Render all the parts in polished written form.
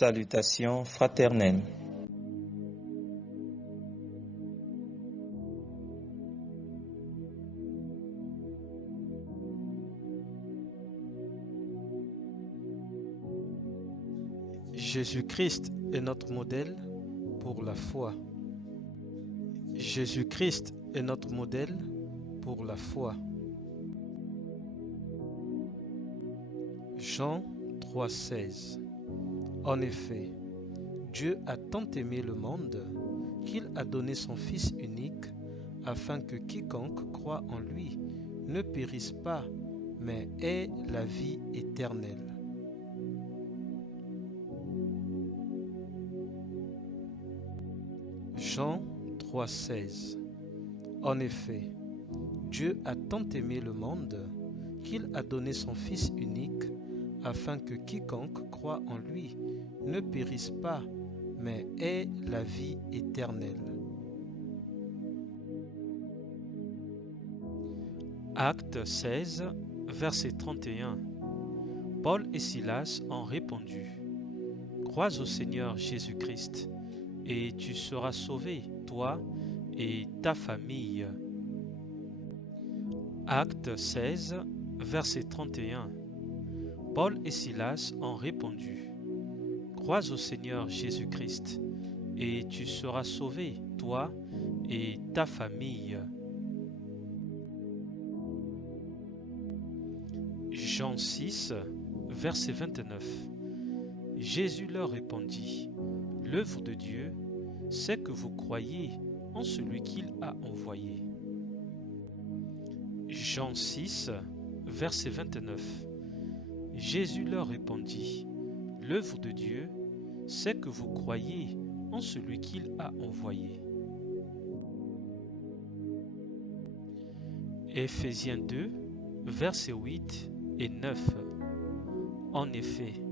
Salutations fraternelles. Jésus-Christ est notre modèle pour la foi. Jésus-Christ est notre modèle pour la foi. Jean 3,16. En effet, Dieu a tant aimé le monde qu'il a donné son Fils unique afin que quiconque croit en lui ne périsse pas, mais ait la vie éternelle. Jean 3,16. En effet, Dieu a tant aimé le monde qu'il a donné son Fils unique afin que quiconque croit en lui ne périsse pas, mais ait la vie éternelle. Acte 16, verset 31. Paul et Silas ont répondu: Crois au Seigneur Jésus-Christ, et tu seras sauvé, toi et ta famille. Acte 16, verset 31. Paul et Silas ont répondu: Crois au Seigneur Jésus-Christ, et tu seras sauvé, toi et ta famille. Jean 6, verset 29. Jésus leur répondit: L'œuvre de Dieu, c'est que vous croyez en celui qu'il a envoyé. Jean 6, verset 29. Jésus leur répondit: L'œuvre de Dieu, c'est que vous croyez en celui qu'il a envoyé. Éphésiens 2, versets 8 et 9. En effet,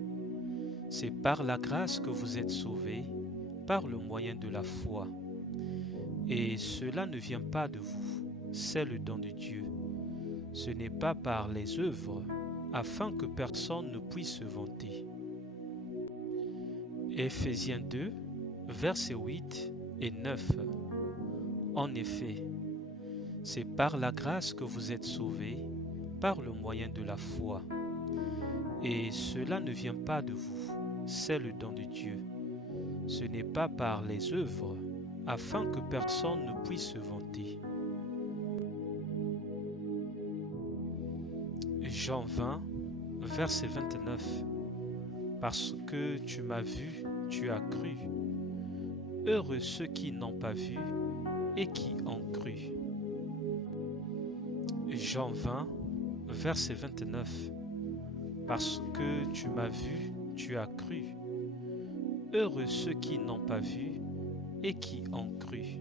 c'est par la grâce que vous êtes sauvés, par le moyen de la foi. Et cela ne vient pas de vous, c'est le don de Dieu. Ce n'est pas par les œuvres, afin que personne ne puisse se vanter. Éphésiens 2, versets 8 et 9. En effet, c'est par la grâce que vous êtes sauvés, par le moyen de la foi. Et cela ne vient pas de vous, c'est le don de Dieu. Ce n'est pas par les œuvres, afin que personne ne puisse se vanter. Jean 20, verset 29. Parce que tu m'as vu, tu as cru. Heureux ceux qui n'ont pas vu et qui ont cru. Jean 20, verset 29. Parce que tu m'as vu, tu as cru. Heureux ceux qui n'ont pas vu et qui ont cru.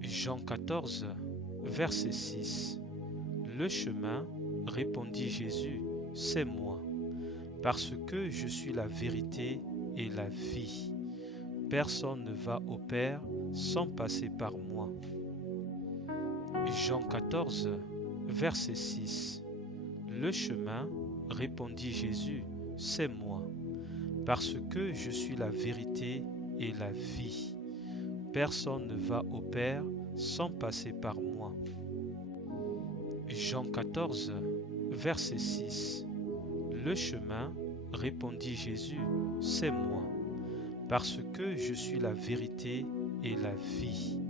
Jean 14, verset 6. Le chemin, répondit Jésus, c'est moi, parce que je suis la vérité et la vie. Personne ne va au Père sans passer par moi. Jean 14, verset 6. Le chemin, répondit Jésus, c'est moi, parce que je suis la vérité et la vie. Personne ne va au Père sans passer par moi. Jean 14, verset 6. Le chemin, répondit Jésus, c'est moi, parce que je suis la vérité et la vie.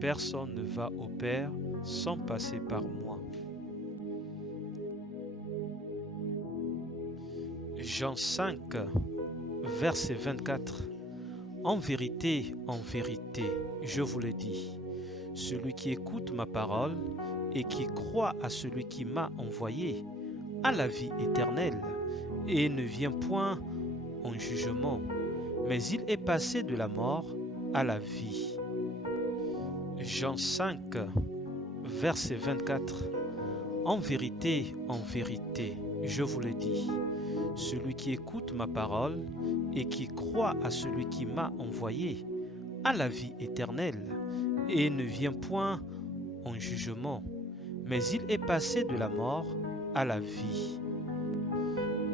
Personne ne va au Père sans passer par moi. Jean 5, verset 24. En vérité, je vous le dis, celui qui écoute ma parole et qui croit à celui qui m'a envoyé a la vie éternelle et ne vient point en jugement, mais il est passé de la mort à la vie. Jean 5, verset 24. En vérité, je vous le dis, celui qui écoute ma parole et qui croit à celui qui m'a envoyé a la vie éternelle et ne vient point en jugement, mais il est passé de la mort à la vie.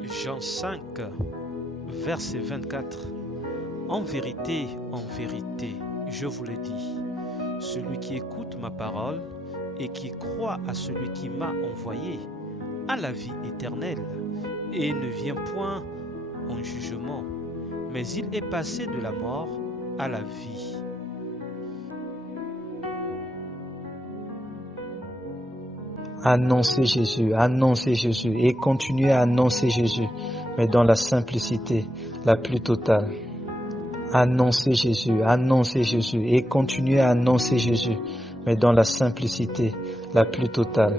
Jean 5, verset 24. En vérité, je vous le dis, celui qui écoute ma parole et qui croit à celui qui m'a envoyé a la vie éternelle et ne vient point en jugement, mais il est passé de la mort à la vie. Annoncez Jésus et continuez à annoncer Jésus, mais dans la simplicité la plus totale. Annoncez Jésus et continuez à annoncer Jésus, mais dans la simplicité la plus totale.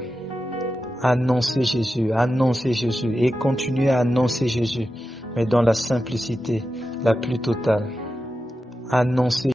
Annoncez Jésus et continuez à annoncer Jésus, mais dans la simplicité la plus totale. Annoncez